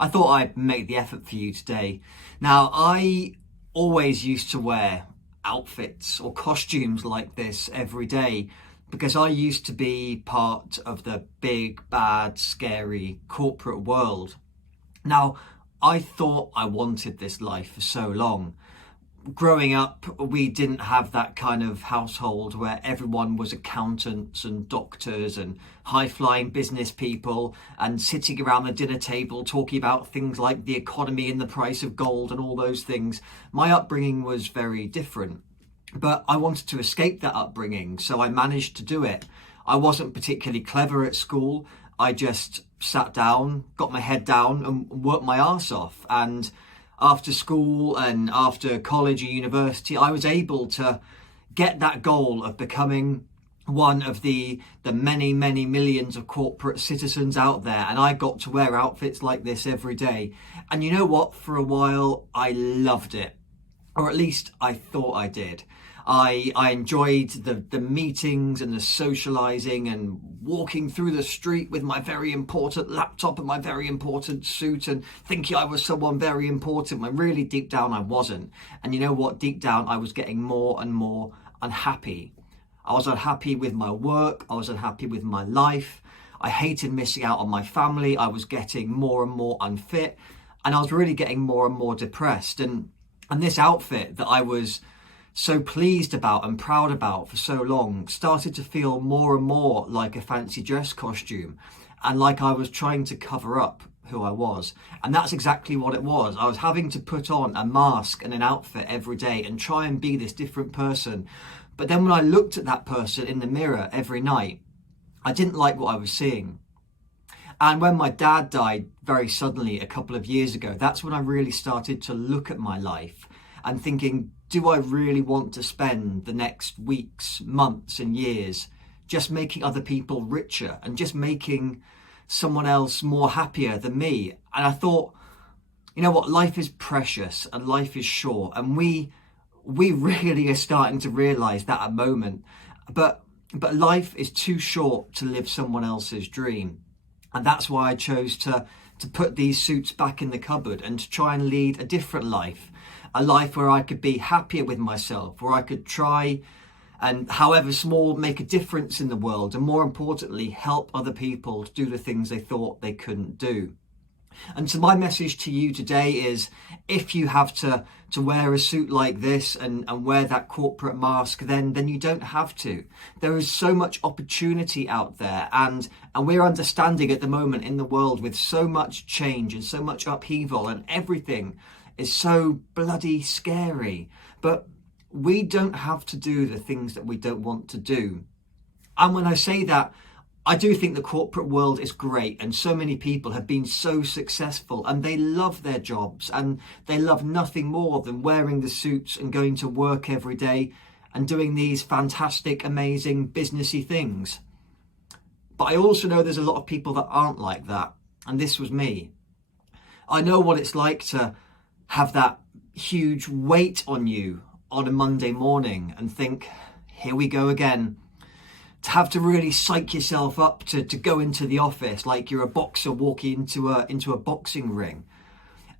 I thought I'd make the effort for you today. Now, I always used to wear outfits or costumes like this every day because I used to be part of the big, bad, scary corporate world. Now, I thought I wanted this life for so long. Growing up, we didn't have that kind of household where everyone was accountants and doctors and high flying business people and sitting around the dinner table talking about things like the economy and the price of gold and all those things. My upbringing was very different, but I wanted to escape that upbringing, so I managed to do it. I wasn't particularly clever at school. I just sat down, got my head down, and worked my arse off. And after school and after college and university, I was able to get that goal of becoming one of the many, many millions of corporate citizens out there. And I got to wear outfits like this every day. And you know what? For a while, I loved it. Or at least I thought I did. I enjoyed the meetings and the socializing and walking through the street with my very important laptop and my very important suit and thinking I was someone very important when really deep down I wasn't. And you know what? Deep down I was getting more and more unhappy. I was unhappy with my work. I was unhappy with my life. I hated missing out on my family. I was getting more and more unfit, and I was really getting more and more depressed. And this outfit that I was so pleased about and proud about for so long started to feel more and more like a fancy dress costume, and like I was trying to cover up who I was. And that's exactly what it was. I was having to put on a mask and an outfit every day and try and be this different person. But then when I looked at that person in the mirror every night, I didn't like what I was seeing. And when my dad died very suddenly a couple of years ago, that's when I really started to look at my life and thinking, do I really want to spend the next weeks, months and years just making other people richer and just making someone else more happier than me? And I thought, you know what, life is precious and life is short, and we really are starting to realize that at the moment. But life is too short to live someone else's dream. And that's why I chose to put these suits back in the cupboard and to try and lead a different life. A life where I could be happier with myself, where I could try and, however small, make a difference in the world, and more importantly, help other people to do the things they thought they couldn't do. And so my message to you today is, if you have to wear a suit like this and wear that corporate mask, then you don't have to. There is so much opportunity out there, and we're understanding at the moment in the world with so much change and so much upheaval, and everything is so bloody scary. But we don't have to do the things that we don't want to do. And when I say that, I do think the corporate world is great, and so many people have been so successful and they love their jobs and they love nothing more than wearing the suits and going to work every day and doing these fantastic, amazing, businessy things. But I also know there's a lot of people that aren't like that, and this was me. I know what it's like to have that huge weight on you on a Monday morning and think, here we go again. To have to really psych yourself up to go into the office like you're a boxer walking into a boxing ring,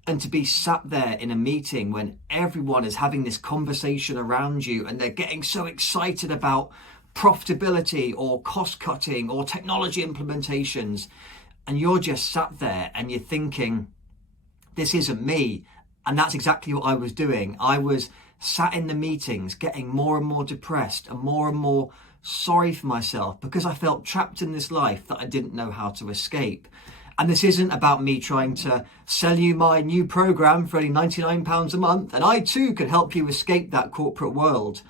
and to be sat there in a meeting when everyone is having this conversation around you and they're getting so excited about profitability or cost cutting or technology implementations, and you're just sat there and you're thinking, this isn't me. And that's exactly what I was doing. I was sat in the meetings getting more and more depressed and more sorry for myself because I felt trapped in this life that I didn't know how to escape. And this isn't about me trying to sell you my new program for only £99 a month and I too can help you escape that corporate world.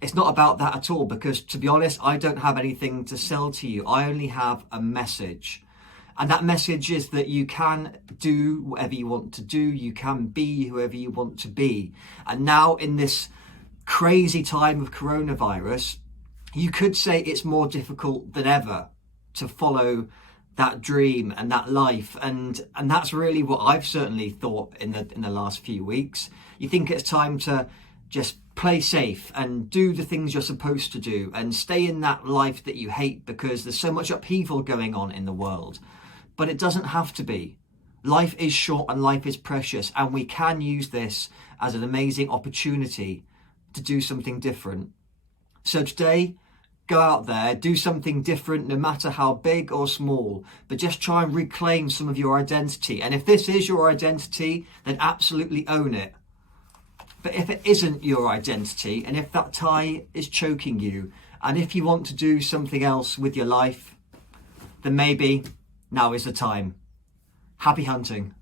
It's not about that at all, because to be honest, I don't have anything to sell to you. I only have a message. And that message is that you can do whatever you want to do. You can be whoever you want to be. And now in this crazy time of coronavirus, you could say it's more difficult than ever to follow that dream and that life. And that's really what I've certainly thought in the last few weeks. You think it's time to just play safe and do the things you're supposed to do and stay in that life that you hate because there's so much upheaval going on in the world. But it doesn't have to be. Life is short and life is precious, and we can use this as an amazing opportunity to do something different. So today, go out there, do something different, no matter how big or small, but just try and reclaim some of your identity. And if this is your identity, then absolutely own it. But if it isn't your identity, and if that tie is choking you, and if you want to do something else with your life, then maybe now is the time. Happy hunting.